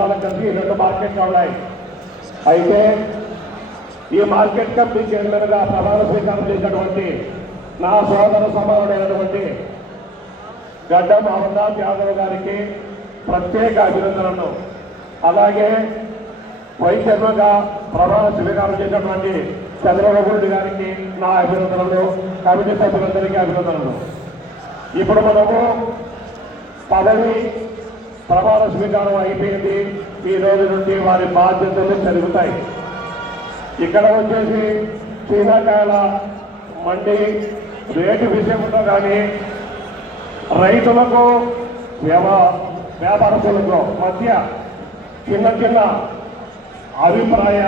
జిల్లాలకు కలిసి 2 మార్కెట్లు ఉన్నాయి. అయితే ఈ మార్కెట్ కమిటీ చైర్మన్గా ప్రమాణ స్వీకారం చేసినటువంటి నా సోదర సమానుడైనటువంటి గడ్డం అమర్నాథ్ యాదవ్ గారికి ప్రత్యేక అభినందనలు. అలాగే వైస్ చైర్మన్గా ప్రమాణ స్వీకారం చేసినటువంటి చంద్రబాబు నాయుడు గారికి నా అభినందనలు, కమిటీ సభ్యులందరికీ అభినందనలు. ఇప్పుడు మనము పదవి ప్రమాణ స్వీకారం అయిపోయింది. ఈ రోజు నుండి వారి బాధ్యతలు జరుగుతాయి. ఇక్కడ వచ్చేసి చీనాకాయల మండి రేటు విషయంలో కానీ రైతులకు వ్యాపారస్తులకు మధ్య చిన్న చిన్న అభిప్రాయ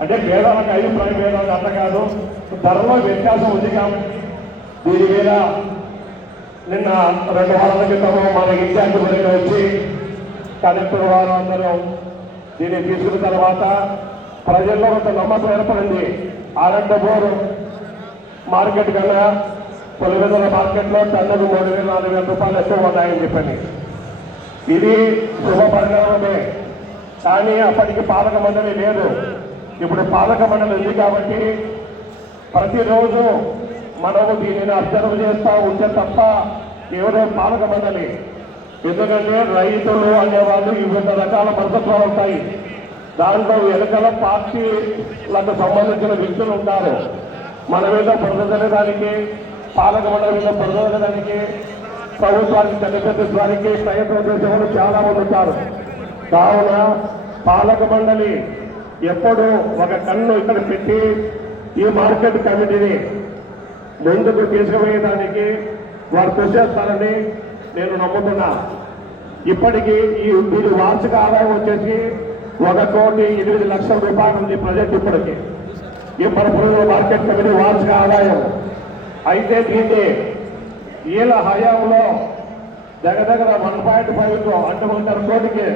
అంటే భేదాలకు అభిప్రాయ భేదాలు అంత కాదు, ధరలో వ్యత్యాసం ఉంది. కాబట్టి దీని మీద నిన్న 2 వారాల క్రితము మన ఇన్ఛార్జ్ దగ్గర వచ్చి కలెక్టర్ వారు అందరూ దీన్ని తీసుకున్న తర్వాత ప్రజల్లో ఒక నమ్మకం ఏర్పడింది. అనంతపూర్ మార్కెట్ కన్నా పులివెందుల మార్కెట్లో టన్నుకు 3,000-4,000 రూపాయలు ఎక్కువ ఉన్నాయని చెప్పని ఇది శుభ పరిణామమే. కానీ అప్పటికి పాలక మండలి లేదు. ఇప్పుడు పాలక మండలి ఉంది కాబట్టి ప్రతిరోజు మనము దీనిని అబ్జర్వ్ చేస్తూ ఉంటే తప్ప కేవలం పాలక మండలి. ఎందుకంటే రైతులు అనేవాళ్ళు వివిధ రకాల మనస్తత్వాలు ఉంటాయి. దాంట్లో వెనుకల పార్టీలకు సంబంధించిన వ్యక్తులు ఉంటారు. మన మీద బురదజల్లడానికి, పాలక మండలి మీద బురదజల్లడానికి, ప్రభుత్వానికి కనిపెట్టడానికి ప్రయత్నం చేసేవాళ్ళు చాలా మంది ఉంటారు. కావున పాలక మండలి ఎప్పుడు ఒక కన్ను ఇక్కడ పెట్టి ఈ మార్కెట్ కమిటీని ముందుకు తీసుకుపోయేదానికి వారు కృషి చేస్తారని నేను నమ్ముతున్నా. ఇప్పటికీ వీరి వార్షిక ఆదాయం వచ్చేసి 1,08,00,000 రూపాయలు ఉంది ప్రజెంట్ ఇప్పటికీ ఈ పరపురంలో మార్కెట్ కమిటీ వార్షిక ఆదాయం. అయితే దీన్ని వీళ్ళ హయాంలో దగ్గర 1.5 అంటే 1.5 కోటికి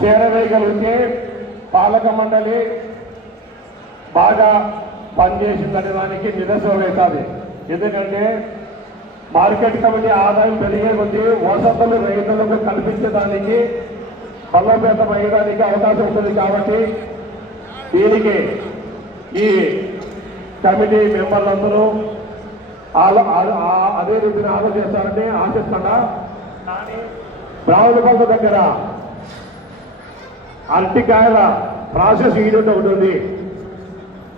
చేరవేయగలిగితే పాలక మండలి బాగా పనిచేసిందనే దానికి నిదర్శనం అవుతుంది. ఎందుకంటే మార్కెట్ కమిటీ ఆదాయం పెరిగే కొద్దీ వసతులు రైతులకు కల్పించడానికి బలోపేతం అయ్యడానికి అవకాశం ఉంటుంది. కాబట్టి దీనికి ఈ కమిటీ మెంబర్లందరూ అదే రీతిని ఆలోచిస్తారని ఆశిస్తున్నా. బ్రాహ్మణపల్లి దగ్గర అరటికాయల ప్రాసెస్ యూనిట్ ఒకటి ఉంది.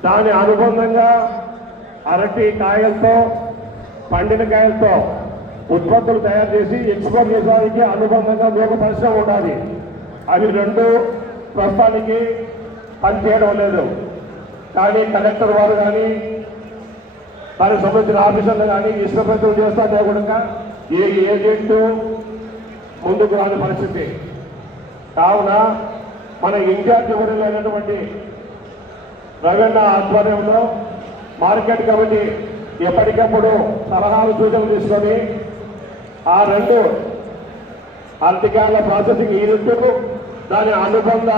దాని అనుబంధంగా అరటి కాయలతో పండిన కాయలతో ఉత్పత్తులు తయారు చేసి ఎక్స్పోర్ట్ చేయడానికి అనుబంధంగా ఒక పరిశ్రమ ఉండాలి. అవి 2 ప్రస్తుతానికి పనిచేయడం లేదు. కానీ కలెక్టర్ వారు కానీ దానికి సంబంధించిన ఆఫీసర్లు కానీ ఇష్టప్రయత్నం చేస్తానే కూడా ఏ ఏజెంటు ముందుకు రాని పరిస్థితి. కావున మన ఇన్ఛార్జ్ అయినటువంటి రవీణ ఆధ్వర్యంలో మార్కెట్ కమిటీ ఎప్పటికప్పుడు సలహాలు సూచనలు తీసుకొని ఆ 2 అరటికాయల ప్రాసెసింగ్ యూనిట్ దాని అనుబంధ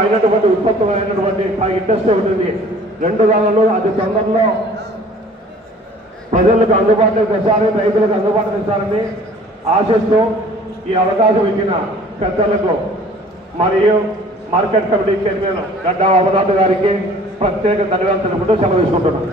అయినటువంటి ఉత్పత్తులు అయినటువంటి ఇండస్ట్రీ ఉంటుంది 2 దానిలో అది తొందరలో ప్రజలకు అందుబాటులో తెచ్చారని, రైతులకు అందుబాటులో తెచ్చారని ఆశిస్తూ ఈ అవకాశం ఇచ్చిన పెద్దలకు మరియు మార్కెట్ కమిటీ చైర్మన్ గడ్డం అమర్నాథ్ గారికి ప్రత్యేక ధన్యవాదాలు తెలుపుతూ సెలవు తీసుకుంటున్నాను.